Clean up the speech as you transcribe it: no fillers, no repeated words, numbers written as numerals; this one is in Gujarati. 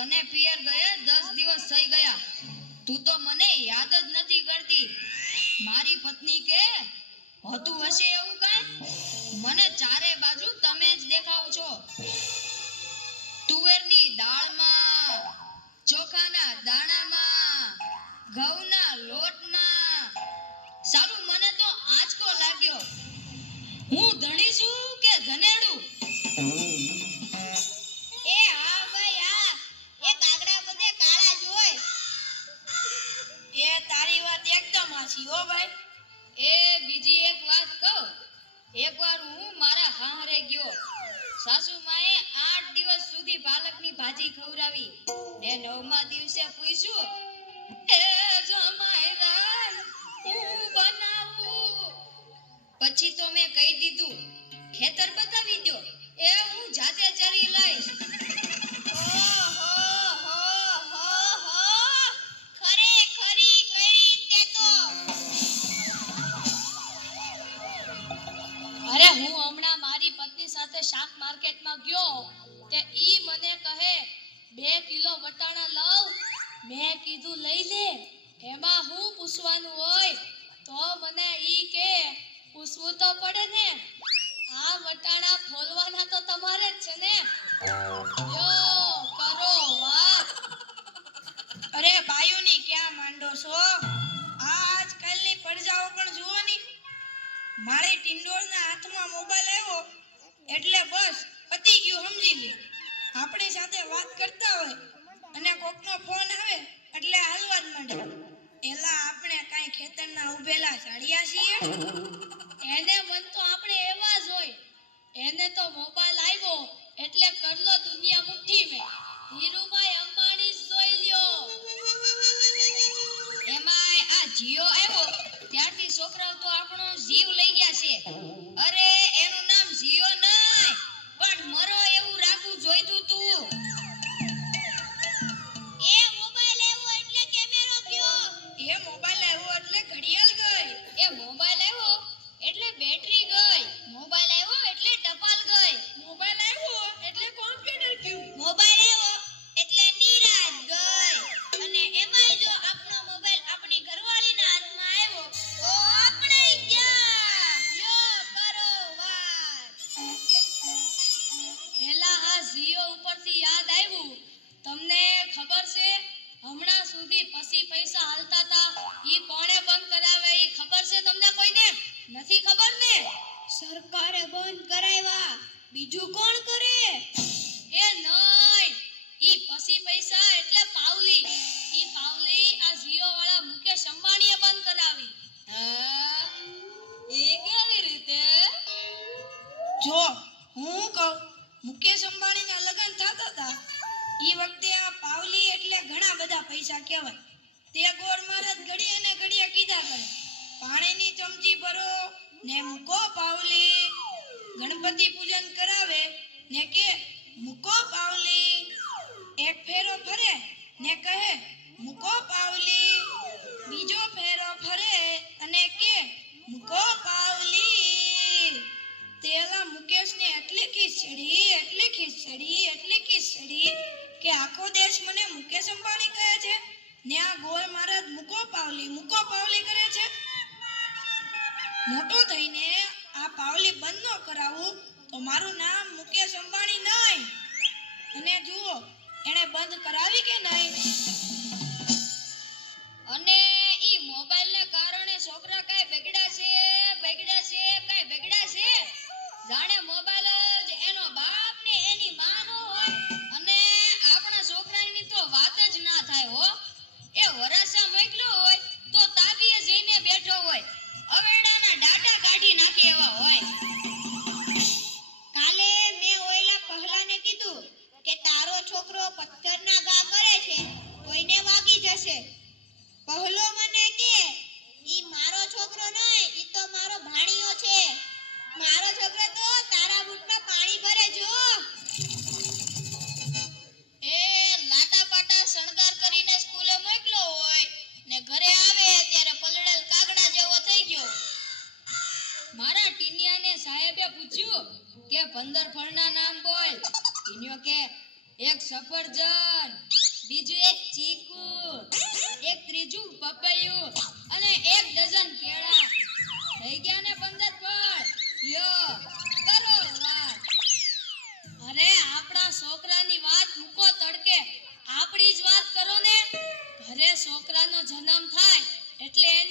તને પિયર ગયે 10 દિવસ થઈ ગયા. તું તો મને યાદ જ નથી કરતી. મારી પત્ની કે હોતું હશે એવું કાંઈ? મને ચારે બાજુ તમે જ દેખાવ છો. તુવેરની દાળમાં, ચોખાના દાણામાં, ઘઉંના લોટમાં. સાલું મને તો આંચકો લાગ્યો. હું ધણી છું કે ધનેડું? એ હા ભાઈ હા, એ કાગડા બધે કાળા જ હોય. એ તારી વાત એકદમ સાચી હો ભાઈ. એ બીજી એક વાત કહું. એકવાર હું મારા હાહરે ગયો. સાસુમાએ 8 દિવસ સુધી પાલકની ભાજી ખવડાવી ને 9મા દિવસે પૂછ્યું, એ જમાઈ રાજ હું બનાવું? પછી તો મેં કહી દીધું, ખેતર બતાવી દો, એ હું જાતે ચરી લઈશ. ખરેખરી કરી તે તો. અરે હું હમણાં મારી પત્ની સાથે શાક માર્કેટમાં ગયો તે ઈ મને કહે 2 કિલો વટાણા લાવ. મેં કીધું લઈ લે. એમાં હું પૂછવાનું હોય? તો મને ઈ કે પૂછવું તો પડે ને. આ વટાણા ફોલવાના તો તમારે જ છે ને. યો કરો વાત. અરે બાયુની ક્યાં માંડો છો? આ આજકાલની પડજાઓ પણ જુઓ ની. મારી ટિંડોળના હાથમાં મોબાઈલ આવ્યો એટલે બસ પતી ગયું સમજી લે. આપણી સાથે વાત કરતા હોય અને કોકનો ફોન આવે એટલે હાલવા જ માંડે. એલા આપણે કાંઈ ખેતરના ઉભેલા સાડિયા છીએ? એને મન તો આપણે એવા જ હોય. એને તો મોબાઈલ આવ્યો એટલે કરલો દુનિયા મુઠ્ઠી મેં. ધીરુભાઈ અંબાણી જોઈ લ્યો. એમાંય આ જીઓ આવ્યો ત્યારથી છોકરાઓ તો આપણો જીવ લઈ ગયા છે. અરે એનું નામ જીઓ નહીં પણ મરો એવું રાખવું જોઈતું તું. એ મોબાઈલ આવ્યો એટલે કેમેરો ગયો. એ મોબાઈલ આવ્યો એટલે ઘડિયાળ ગઈ. એ મોબાઈલ આવ્યો એટલે બેટરી ગઈ. મોબાઈલ આવ્યો એટલે ટપાલ ગઈ. મોબાઈલ આવ્યો એટલે કોમ્પ્યુટર ગયું. મોબાઈલ આવ્યો એટલે નિરાત ગઈ. અને એમાંય જો આપણો મોબાઈલ આપણી ઘરવાળીના હાથમાં આવ્યો તો આપણે ગયા. યો કરો વાત. એલા આ જીઓ ઉપરથી યાદ આવ્યું. તમને ખબર છે હમણાં સુધી પછી પૈસા હાલતા હતા ઈ કોણે બંધ કરાવે ઈ ખબર છે તમને કોઈને? નથી ખબર ને? સરકારે બંધ કરાવ્યા. બીજું કોણ કરે? એ નહીં, ઈ પછી પૈસા એટલે પાવલી. ઈ પાવલી આ જીઓ વાળા મુકેશ અંબાણીએ બંધ કરાવી. એ કેવી રીતે? જો હું કહું, મુકેશ અંબાણીના લગ્ન થતા હતા ઈ વખતે આ પાવલી એટલે ઘણા બધા પૈસા કહેવાય. તે ગોળ મહારાજ ઘડીએ ને ઘડીએ કીધા કરે, પાણીની ચમચી ભરો ને મૂકો પાવલી. ગણપતિ પૂજન કરાવે ને કે મૂકો પાવલી. એક ફેરો ફરે ને કહે મૂકો પાવલી. બીજો ફેરો ફરે અને કે મૂકો પાવલી. તેલા મુકેશને એટલી ખીચડી કે આખો દેશ મને મુકેશ અંબાણી કહે છે ને આ ગોળ મહારાજ મૂકો પાવલી કરે છે. મોટો થઈને આ પાવલી બંધ ન કરાવું તો મારું નામ મુકેશ અંબાણી નહીં. અને જુઓ એણે બંધ કરાવી કે નહીં. અને ઈ મોબાઈલને કારણે છોકરા કાઈ બગડ્યા છે. જાણે મોબાઈલ જ એનો બાપ ને એની માં નો હોય. અને આપણા છોકરાની તો વાત જ ના થાય હો. એ વરાસા મોકલ્યો હોય તો તાપીએ જઈને બેઠો હોય. અવેડાના ડાટા કાઢી નાખે એવા હોય. કાલે મેં ઓયલા પહલાને કીધું કે તારો છોકરો પથ્થરના ઘા કરે છે, કોઈને વાગી જશે. પહલો મને કે ઈ મારો છોકરો નહીં, ઈ તો મારો ભાણિયો છે. મારો છોકરો તો તારા બૂટમાં પાણી ભરે જો. એ લાટા પાટા શણગાર કરીને સ્કૂલે મોકલ્યો હોય ને ઘરે આવે ત્યારે પલળેલ કાગડા જેવો થઈ ગયો. મારા ટીનિયાને સાહેબે પૂછ્યું કે 15 ફળના નામ બોલ. ટીનિયો કે એક સફરજન, બીજું એક ચીકુ, એક ત્રીજું પપૈયું અને 1 ડઝન કેળા. થઈ ગયા ને 15 ફળ. લ્યો કરો વાત. અરે આપણા છોકરાની વાત મૂકો તડકે, આપણી જ વાત કરો ને. ઘરે છોકરાનો જન્મ થાય એટલે એની